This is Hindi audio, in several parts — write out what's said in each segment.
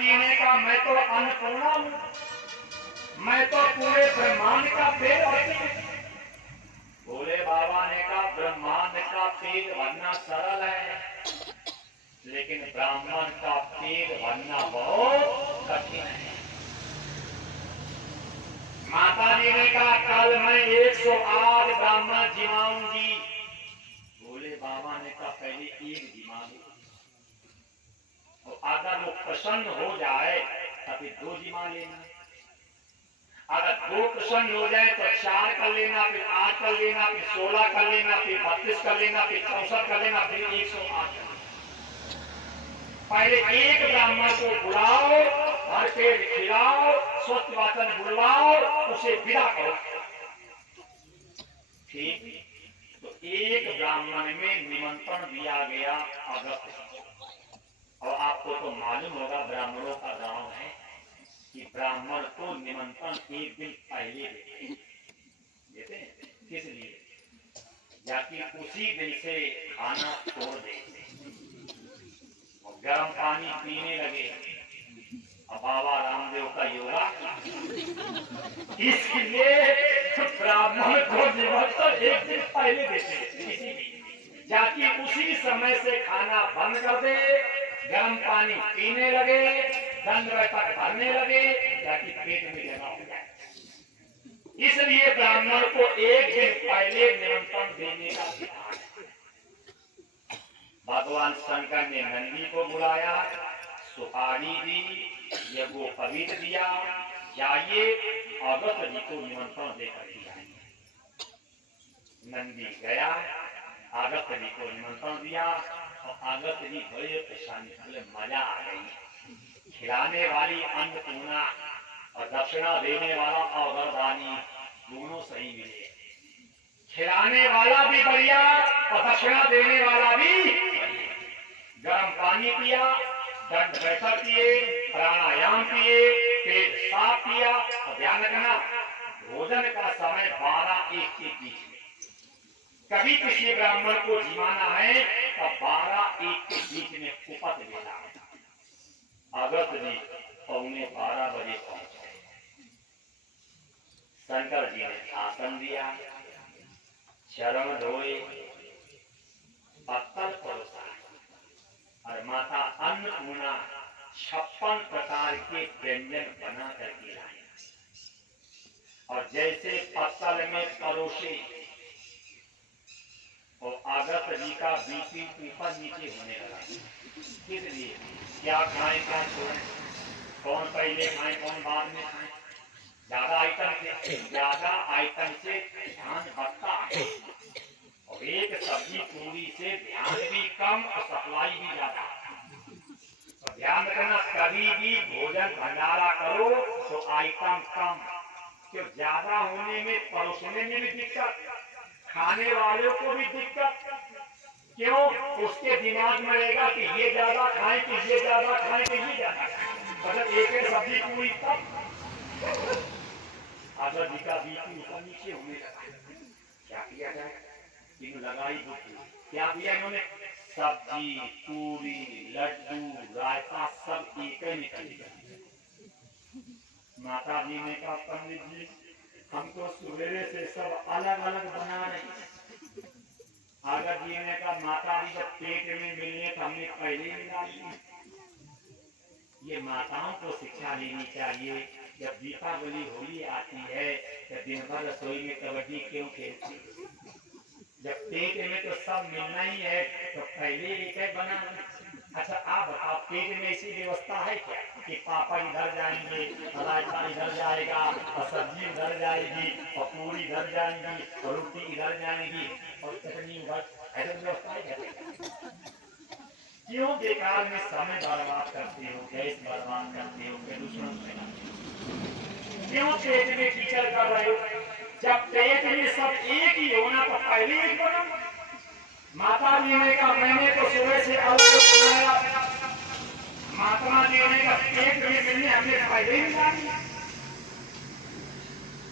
जी ने कहा मैं तो अन्नपूर्णा हूं, मैं तो पूरे ब्रह्मांड का पेट भरती हूं। भोले बाबा ने कहा ब्रह्मांड का पेट भरना सरल है, लेकिन ब्राह्मण का पेट भरना बहुत कठिन है। माता जी ने कहा कल मैं 108 ब्राह्मण जिमाऊंगी। भोले बाबा ने कहा पहले एक जिमा लो, और अगर वो प्रसन्न हो जाए तब 2 जिमा लेना, अगर 2 प्रसन्न हो जाए तो 4 कर लेना, फिर 8 कर लेना, फिर 16 कर लेना, फिर 32 कर लेना, फिर 64 कर लेना, फिर 108 कर लेना। पहले एक ब्राह्मण को बुलाओ, भर पेट खिलाओ, स्वस्थ वाचन बुलवाओ, उसे विदा करो। ठीक, तो एक ब्राह्मण में निमंत्रण दिया गया अगस्त। और आपको तो मालूम होगा ब्राह्मणों का गांव है कि ब्राह्मण को निमंत्रण एक दिन पहले देते हैं। किस लिए? जाकि उसी दिन से खाना छोड़ देते और गर्म पानी पीने लगे। अब बाबा रामदेव का योगा, इसलिए ब्राह्मण को निमंत्रण एक दिन पहले देते, जाकि उसी समय से खाना बंद कर दे, गर्म पानी पीने लगे, दंड बैठक भरने लगे, ताकि पेट में जगह हो जाए। इसलिए ब्राह्मण को एक दिन पहले निमंत्रण देने का विधान है। भगवान शंकर ने नंदी को बुलाया, सुपारी दी, यज्ञोपवीत दिया, जाइए अगस्त जी को निमंत्रण देकर दिया। नंदी गया, अगस्त जी को निमंत्रण दिया, और अगस्त जी बड़े परेशानी, बोले मजा आ गई। खिलाने वाली अन्नपूर्णा और दक्षिणा देने वाला अवरदानी दोनों सही मिले। खिलाने वाला भी बढ़िया और दक्षिणा देने वाला भी बढ़िया। गर्म पानी पिया, दंड बैठक किए, प्राणायाम किए, पेट साफ किया। और ध्यान रखना भोजन का समय 12-1 के बीच में। कभी किसी ब्राह्मण को जिमाना है तो 12-1 के बीच में उपत देना है। अगस्त जी 11:15 बजे पहुंचे। शंकर जी ने आसन दिया, चरण धोए, पत्तल परोसा और माता अन्नपूर्णा 56 प्रकार के व्यंजन बना करके लाए। और जैसे पत्तल में परोसे, और अगस्त जी का बीपी ऊपर नीचे होने लगा। इसलिए क्या खाएं क्या छोड़ें, कौन पहले खाएं कौन बाद में खाएं। ज्यादा आइटम से ध्यान बढ़ता है, और एक सब्जी पूरी से ध्यान भी कम और सप्लाई भी ज्यादा। तो ध्यान रखना कभी भी भोजन भंडारा करो तो आइटम कम, क्यों ज्यादा होने में परोसने में भी दिक्कत, खाने वालों को भी दिक्कत। क्यों? उसके दिमाग में रहेगा कि ये ज्यादा खाएं कि ये ज्यादा खाएं कि ये ज्यादा खाएं। मतलब एक सब्जी पूरी तब अगर जी का बीपी ऊपर नीचे होने लगा, क्या किया जाए? इन लगाई बुद्धि, क्या किया इन्होंने? सब्जी पूरी लड्डू रायता सब एक ही निकल गया। माता जी ने कहा पंडित जी हमको सवेरे से सब अलग अलग बना रहे। आगर जी ने कहा माता जी जब पेट में मिलने तो हमने पहले मिला ली। ये माताओं को शिक्षा लेनी चाहिए। जब दीपावली होली आती है तो दिन भर रसोई में कबड्डी क्यों खेलती? जब पेट में तो सब मिलना ही है तो पहले एक है बना। अच्छा आप बताओ पेट में ऐसी व्यवस्था है क्या कि पापा इधर जाएंगे, रायता इधर जाएगा, और सब्जी इधर जाएगी, और पूरी इधर जाएंगी, और रोटी इधर जाएगी, और चटनी उधर, ऐसा व्यवस्था है क्या? क्यों बेकार में समय बर्बाद करते हो, गैस बर्बाद करते हो, प्रदूषण फैलाते हो? क्यों पेट में कीचड़ कर रहे हो? जब पेट में सब एक ही होना तो पहले एक बना। माता जी ने कहा मैंने तो सुबह से अलग बनाया। माता जी ने कहा पेट में मिलने हमने पहले ही मिला दिया।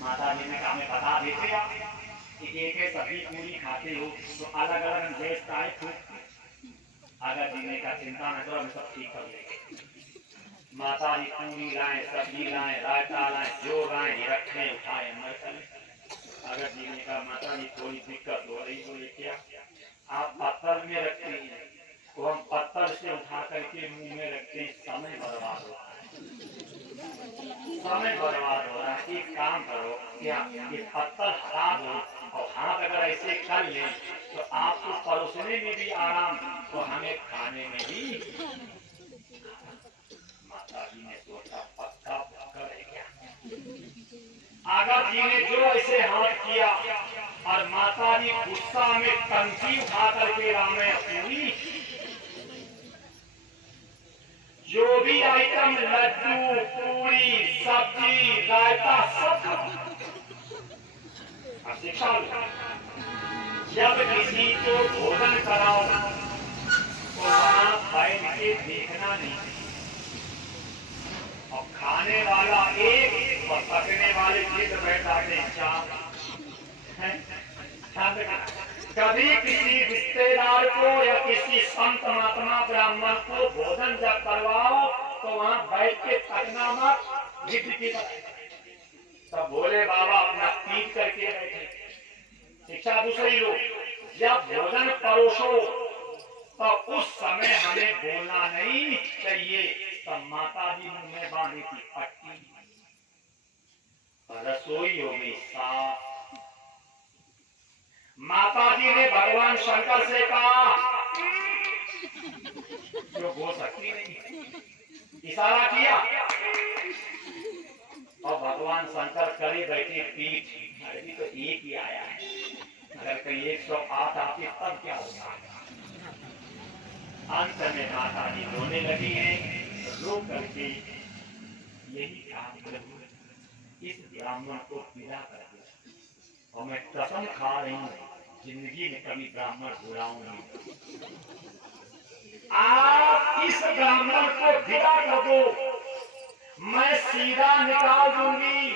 माता जी ने कहा हमें बता देते आप कि एक सब्जी पूरी खाते हो तो अलग अलग गैस का है। अगर जी ने कहा चिंता न करो हम सब ठीक कर लेंगे। माता जी पूरी लाए, सब्जी लाए, रायता लाए, जो लाए रखे उठाए अंदर चले। अगर जी ने कहा माता जी थोड़ी दिक्कत हो रही, बोले क्या? आप पत्थर में रखते हैं, तो हम पत्थर से उठा करके मुंह में रखते हैं, समय बर्बाद होता है, समय बर्बाद हो रहा है। एक काम करो, क्या ये पत्थर हटा दो और हाथ अगर ऐसे कर ले तो आपको परोसने में भी आराम और हमें खाने में भी। माता जी ने सोचा पक्का पत्थर है क्या? आगा जी ने जो ऐसे हाथ किया और माता जी गुस्सा में टंकी उठा करके रामे पूरी, जो भी आइटम लड्डू पूरी सब्जी रायता सब शिक्षा। जब किसी को भोजन कराओ तो वहां बैठ के देखना नहीं, और खाने वाला एक और पकने वाले चित्र बैठाते चार। कभी किसी रिश्तेदार को या किसी संत महात्मा ब्राह्मण को भोजन जब करवाओ तो वहां बैठ के तकना मत, की तब भोले बाबा अपना पीट करके बैठे। शिक्षा दूसरी लो, जब भोजन परोसो तो उस समय हमें बोलना नहीं चाहिए। तब माता जी मुंह में बांधी थी पट्टी, रसोई हो गई साफ। माता जी ने भगवान शंकर से कहा, जो बोल सकती नहीं, इशारा किया और भगवान शंकर करे बैठे पीठ। अरे तो एक ही आया है, अगर कहीं 108 आते तब क्या होगा? अंत में माता जी रोने लगी हैं, रो करके यही काम करूं, इस ब्राह्मण को विदा कर दो, और मैं कसम खा रही हूं जिंदगी में कभी ब्राह्मण बुलाऊंगा नहीं। आप इस ब्राह्मण को विदा कर दो, मैं सीधा निकाल दूंगी,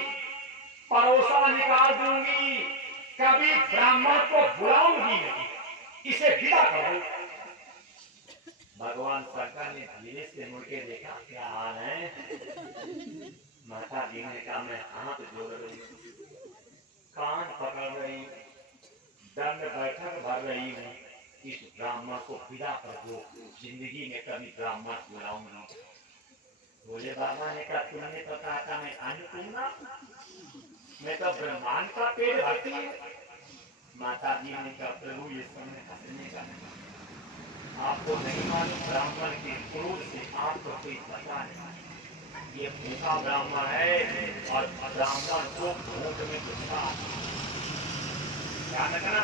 परोसा निकाल दूंगी, कभी ब्राह्मण को बुलाऊंगी नहीं, इसे विदा कर दो। भगवान शंकर ने धीरे से मुड़ के देखा, क्या हाल है? माता जी ने कहा, मैं हाथ जोड़ रही हूँ, कान पकड़ रही हूँ, दंड बैठक भर रही हूँ, इस ब्राह्मण को विदा कर दो, जिंदगी में कभी ब्राह्मण बुलाऊंगा। बोले बाबा ने कहा, तुमने तो कहा था मैं अन्नपूर्णा, मैं तो ब्रह्मांड का पेड़ भरती हूँ। माता जी ने कहा, प्रभु ये समय हंसने का नहीं, आपको नहीं मालूम ब्राह्मण के क्रोध से आपको कोई पता नहीं, ये भूखा ब्राह्मण है और ब्राह्मण को भूख में गुस्सा। ध्यान रखना,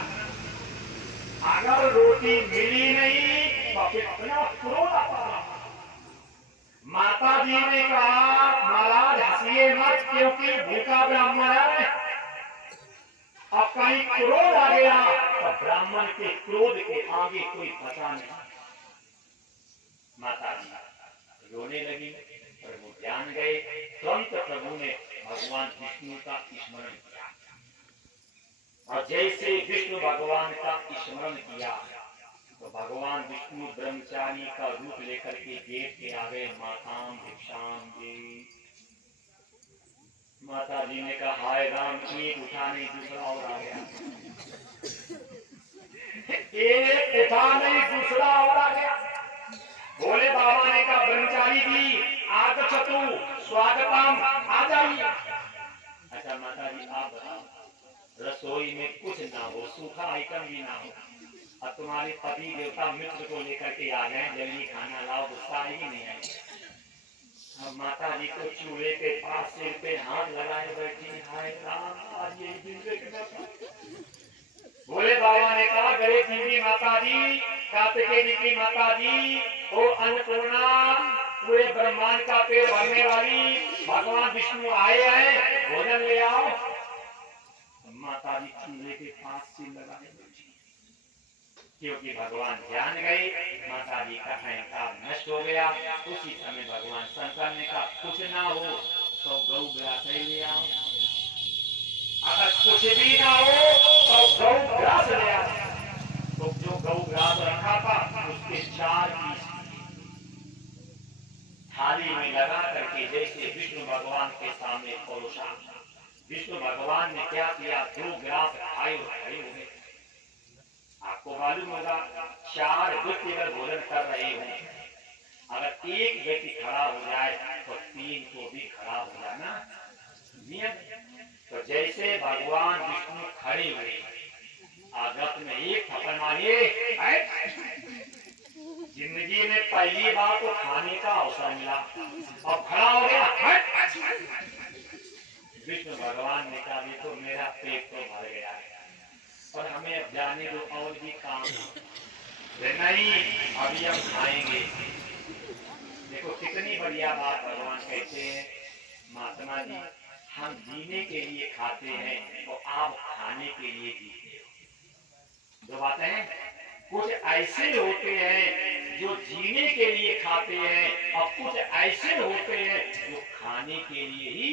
अगर रोटी मिली नहीं तो कितना क्रोध आता। माता जी ने कहा, महाराज हंसिए मत, क्योंकि भूखा ब्राह्मण है, अब कहीं क्रोध आ गया तो ब्राह्मण के क्रोध के आगे कोई पता नहीं। माता जी रोने लगी, प्रभु जान गए, तुरंत प्रभु ने भगवान विष्णु का स्मरण किया, और जैसे विष्णु भगवान का स्मरण किया तो भगवान विष्णु ब्रह्मचारी का रूप लेकर के गेट के आ गए। माताम भिक्षाम दे। माता जी ने कहा, हाय राम, एक उठा नहीं दूसरा और आ गया, एक उठा नहीं दूसरा और आ गया। भोले बाबा ने कहा, ब्रह्मचारी जी आगच्छतु स्वागतम, आ जाइए। अच्छा माता जी आप बताओ, रसोई में कुछ ना हो, सूखा आइटम भी ना हो, और तुम्हारे पति देवता मित्र को लेकर के आ गए, जल्दी खाना लाओ, गुस्सा ही नहीं आएगी। अब माता जी को चूल्हे के पास सिर पे हाथ लगाए बैठी, हाय राम, आज ये दिन देखना। भोले बाबा ने कहा, गणेश जी माता जी, कार्तिकेय की माता जी, ओ अन्नपूर्णा, पूरे ब्रह्मांड का पेट भरने वाली भगवान विष्णु आए हैं, भोजन ले आओ। माता जी चूल्हे के पास सिर लगाए बैठी, क्योंकि भगवान जान गए माता जी का अहंकार नष्ट हो गया। उसी समय भगवान शंकर ने कहा, कुछ ना हो तो गौ ग्रास ले आओ, अगर कुछ भी ना हो तो गौ ग्रास ले आओ। तो जो गौ ग्रास रखा था उसके 4 पीस थाली में लगा करके जैसे विष्णु भगवान के सामने परोसा। विष्णु भगवान ने क्या किया, 2 गिलास खाए और खड़े हो गए। आपको मालूम होगा 4 व्यक्ति अगर भोजन कर रहे हो, अगर एक व्यक्ति खड़ा हो जाए तो 3 को भी खड़ा हो जाना नियम। तो जैसे भगवान विष्णु खड़े हुए, आगत में एक थप्पड़ मारिए। जिंदगी में पहली बार तो खाने का अवसर मिला और खड़ा हो गया। विष्णु भगवान ने कहा देखो मेरा पेट तो भर गया है, पर हमें अब जाने दो, और भी काम नहीं, अभी हम खाएंगे। देखो कितनी बढ़िया बात भगवान कहते हैं, महात्मा जी हम जीने के लिए खाते हैं तो आप खाने के लिए जीते हो। जो बातें कुछ ऐसे होते हैं जो जीने के लिए खाते हैं, और कुछ ऐसे होते हैं जो खाने के लिए ही।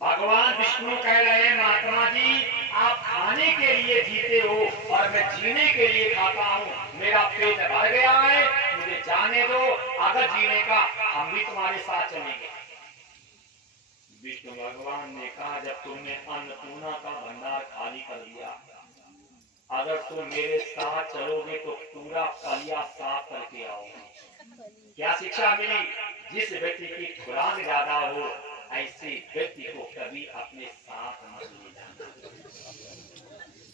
भगवान विष्णु कह रहे हैं महात्मा जी आप खाने के लिए जीते हो और मैं जीने के लिए खाता हूँ। मेरा पेट भर गया है, मुझे जाने दो, अगर जीने का हम भी तुम्हारे साथ चलेंगे। विष्णु भगवान ने कहा जब तुमने अन्नपूर्णा का भंडार खाली कर दिया, अगर तुम मेरे साथ चलोगे तो पूरा पलिया साफ करके आओगे। क्या शिक्षा मिली, जिस व्यक्ति की खुराक ज्यादा हो ऐसे व्यक्ति को कभी अपने साथ मत ले जाना।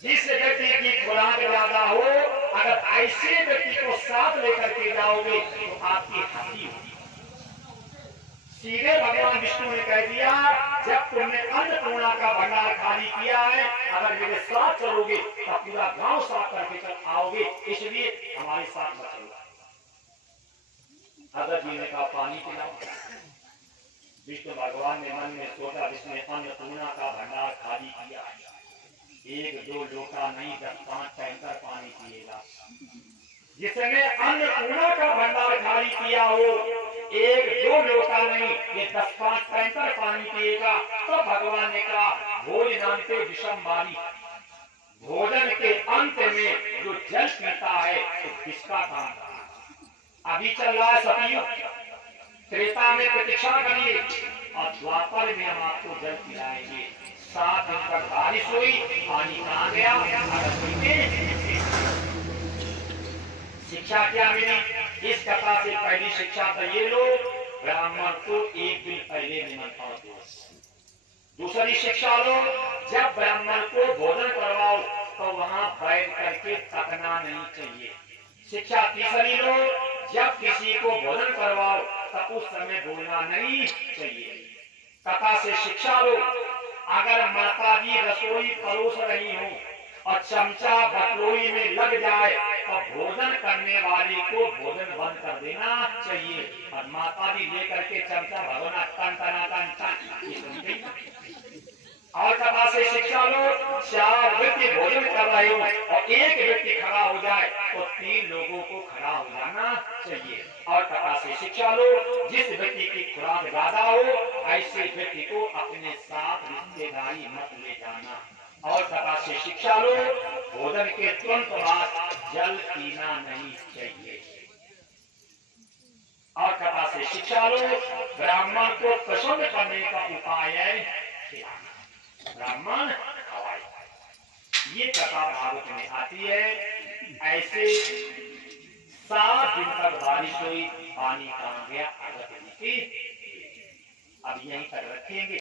जिस व्यक्ति की खुराक ज्यादा हो, अगर ऐसे व्यक्ति को साथ लेकर के जाओगे तो आपकी हंसी होगी। सीधे भगवान विष्णु ने कह दिया जब तुमने अन्नपूर्णा का भंडार खाली किया है, अगर मेरे साथ चलोगे तो पूरा गांव साफ करके चल आओगे, इसलिए हमारे साथ मत चलो। अगर जीने का पानी पिलाओ। विष्णु भगवान ने मन में सोचा जिसने अन्नपूर्णा का भंडार खाली किया, 1-2 लोटा नहीं 10-5 टैंकर पानी पिएगा। जिसने अन्नपूर्णा का भंडार खाली किया हो, 1-2 लोटा नहीं ये 10-5 टैंकर पानी पिएगा। तो भगवान ने कहा भोजनांते विषमवारी, भोजन के अंत में जो जल पीता है तो किसका काम। अभी चल रहा है सतयुग, त्रेता में प्रतीक्षा करिए और द्वापर में हम आपको जल पिलाएंगे। 7 दिन तक बारिश हुई, पानी कहाँ गया। शिक्षा क्या मिली इस कथा से, पहली शिक्षा तो ये लो ब्राह्मण को 1 दिन पहले निमंत्रण दो। दूसरी शिक्षा लो जब ब्राह्मण को भोजन करवाओ तो वहां बैठ करके थकना नहीं चाहिए। शिक्षा तीसरी लो जब किसी को भोजन करवाओ तो उस समय बोलना नहीं चाहिए। कथा से शिक्षा लो अगर माता जी रसोई परोस रही हो और चमचा बटोरी में लग जाए तो भोजन करने वाले को भोजन बंद कर देना चाहिए, और माता जी लेकर के चमचा भगवाना टन टना टन टन। और कथा से शिक्षा लो 4 व्यक्ति भोजन कर रहे हो और 1 व्यक्ति खड़ा हो जाए तो 3 लोगों को खड़ा हो जाना चाहिए। और कथा से शिक्षा लो जिस व्यक्ति की खुराक ज्यादा हो ऐसे व्यक्ति को अपने साथ रिश्तेदारी मत ले जाना। और कथा से शिक्षा लो भोजन के तुरंत बाद जल पीना नहीं चाहिए। और कथा से शिक्षा लो ब्राह्मण को प्रसन्न करने का उपाय है ब्राह्मण खवाए। ये कथा भागवत में आती है। ऐसे 7 दिन तक बारिश हुई, पानी कहाँ गया, आगत अब यहीं तक रखेंगे।